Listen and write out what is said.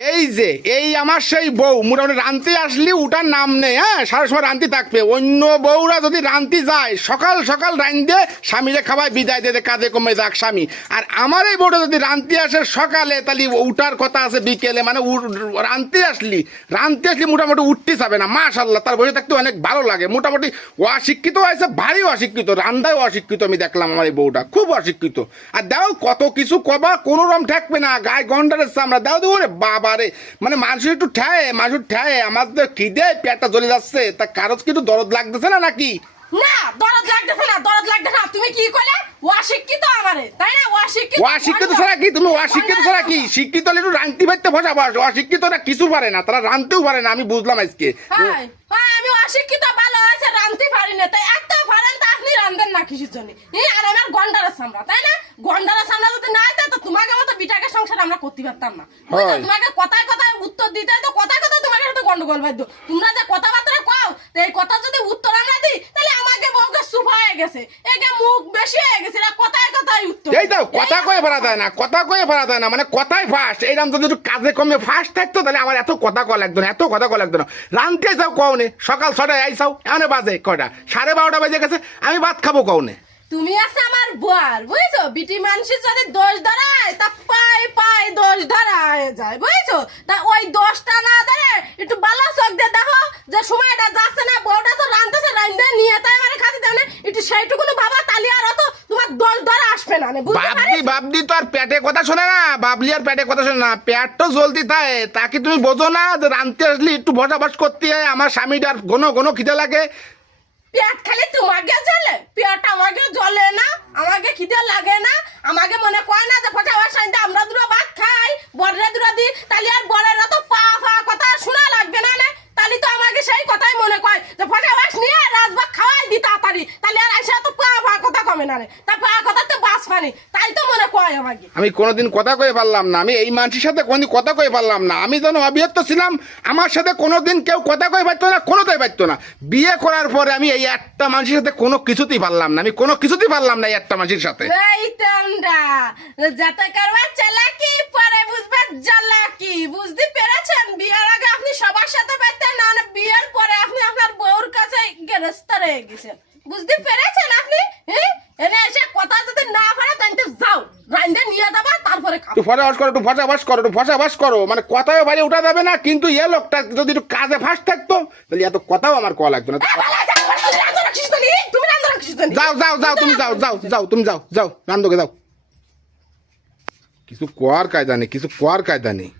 এই যে এই আমার সেই বউ মোটামুটি রান্তি আসলি ওটার নাম নেই। হ্যাঁ, সারা সময় রান্তি থাকবে। অন্য বউরা যদি রান্তি যায় সকাল সকাল রান্ধে স্বামীরে খাওয়ায় বিদায় দিয়ে কাজে কমে যাক স্বামী। আর আমার এই বউটা যদি রান্তি আসে সকালে তাহলে উঠার কথা আছে বিকেলে, মানে রান্তি আসলি মোটামুটি উঠতে যাবে না। মাশাল্লাহ, তার বসে থাকতে অনেক ভালো লাগে। মোটামুটি অশিক্ষিত হয়েছে, ভারী অশিক্ষিত, রান্দায় অশিক্ষিত। আমি দেখলাম আমার এই বউটা খুব অশিক্ষিত। আর দাও কত কিছু কবা, কোনো রকম ঠেকবে না, গায়ে গন্ডারের চামড়া দাও দেবো রে বাবা রে। মানে মানুষের একটু ঠায়, মানুষ ঠায়। আমার তো খিদে পেটটা জ্বলে যাচ্ছে, তা কারোর কি একটু দরদ লাগতেছে না নাকি? না, দরদ লাগতেছে না, দরদ লাগতেছে না। তুমি কি কইলে? অশিক্ষিত আমারে, তাই না? অশিক্ষিত অশিক্ষিত ছাড়া কি? তুমি অশিক্ষিত ছাড়া কি? শিক্ষিত হলে একটু রান্তি বাইতে বসা বস। অশিক্ষিতরা কিছু পারে না, তারা রানতেও পারে না। আমি বুঝলাম আজকে। হ্যাঁ, আমি অশিক্ষিত ভালো আছে, রানতে পারি না। তাই এত পারেন তা আপনি রান্ধেন না কিসের জন্য? আর আমার গন্ডারের সামরা, তাই না? গন্ডারের সামরা যদি না হইতো তো তোমাকে মতো বিটাকে সংসার আমরা করতে পারতাম না। তোমাকে কথায় কথায় উত্তর দিতে তো কথায় কথায় তোমাকে সাথে গন্ডগোল বাধ্য। তোমরা যে কথাবার্তা কও, এই কথা যদি উত্তর আমরা দিই তাহলে আমাকে বউকে সুফা হয়ে গেছে, একে মুখ বেশি হয়ে গেছে, কথায় কথায় উত্তর। এই দাও, কথা কয়ে ফেরা দেয় না, কথা কয়ে ফেরা দেয় না, মানে কথাই ফার্স্ট। এইরকম যদি একটু কাজে কমে ফার্স্ট থাকতো তাহলে আমার এত কথা কয়া লাগতো না, এত কথা কয়া লাগতো না। রানতে যাও কওনে, সকাল 6টায় আইসাও, এমন বাজে কয়টা 12:30 বাজে গেছে, আমি ভাত খাবো কওনে। তুমি আছে আমার বর, বুঝছো? বিটি মানুষের যদি দোষ ধরায় তা পাই পাই দোষ ধরায় যায়, বুঝছো? তা ওই দোষটা না ধরে একটু বালা চোখ দিয়ে দেখো যে সময়টা যাচ্ছে না, বউটা তো রান্ধতেছে, রান্ধে নিয়ে তাই মানে খাতে দেয় না, একটু সেইটুকুনো বাবা তালি আর অত তোমার দোষ ধরা আসবে না। বাবদি তো আর পেটে কথা শোনে না, বাবলি আর পেটে কথা শোনে না, পেট তো জ্বলতি তাই। তাকে তুমি বোঝো না যে রানতে আসলি একটু বসাবাস করতে হয়। আমার স্বামীটার ঘন ঘন খিদে লাগে। পেট খালি তোমাকে জ্বলে, পেট আমাকে জ্বলে না, আমাকে খিদে লাগে না। আমাকে মনে করে না যে ফটাফট সাইতে আমরা দুটো ভাত খাই, বড়রা দুটো দিই, তাহলে আর বড়েরা তো পা কথা শোনা লাগবে না। তাহলে তো আমাকে সেই কথাই মনে করে যে ফটাফট নিয়ে রাজবাগ খাওয়াই দি তাড়াতাড়ি, তাহলে আর এসে তো পা কথা কমে না রে। তা পা কথা তো বাস পানি, তাই তো মনে করে আমাকে। আমি কোনোদিন কথা কয়ে পারলাম না, আমি এই মানুষের সাথে কোনোদিন কথা কয়ে পারলাম না। আমি যেন অবিহত্ত ছিলাম, আমার সাথে কোনোদিন কেউ কথা কয়ে পারতো না, কোনোটাই পারতো না। বিয়ে করার পরে আমি এই একটা মানুষের সাথে কোনো কিছুতেই পারলাম না, আমি কোনো কিছুতেই পারলাম না এই একটা মানুষের সাথে। এই তোমরা যাতে করবা চালাকি পরে বুঝবে জ্বালাকি, বুঝতে পেরেছেন? বিয়ের আগে আপনি সবার সাথে পারতেন না, বিয়ের পরে আপনি আপনার বউর কাছে গেরস্ত রয়ে গেছেন, বুঝতে পেরেছেন আপনি? এনে এসে কথা যদি না পারে তাইতে যাও, রাইন্দে নিয়ে যাবা, তারপরে খাও। একটু ফটাফট করো, একটু ফটাফট করো, একটু ফটাফট করো। মানে কথাও বাড়ি উঠা যাবে না, কিন্তু এ লোকটা যদি একটু কাজে ফাঁস থাকতো তাহলে এত কথাও আমার কয়া লাগতো না। যাও যাও যাও, তুমি যাও যাও যাও, তুমি যাও যাও রান্ধোকে যাও। কিছু কোয়ার কায়দা নেই, কিছু কোয়ার কায়দা নেই।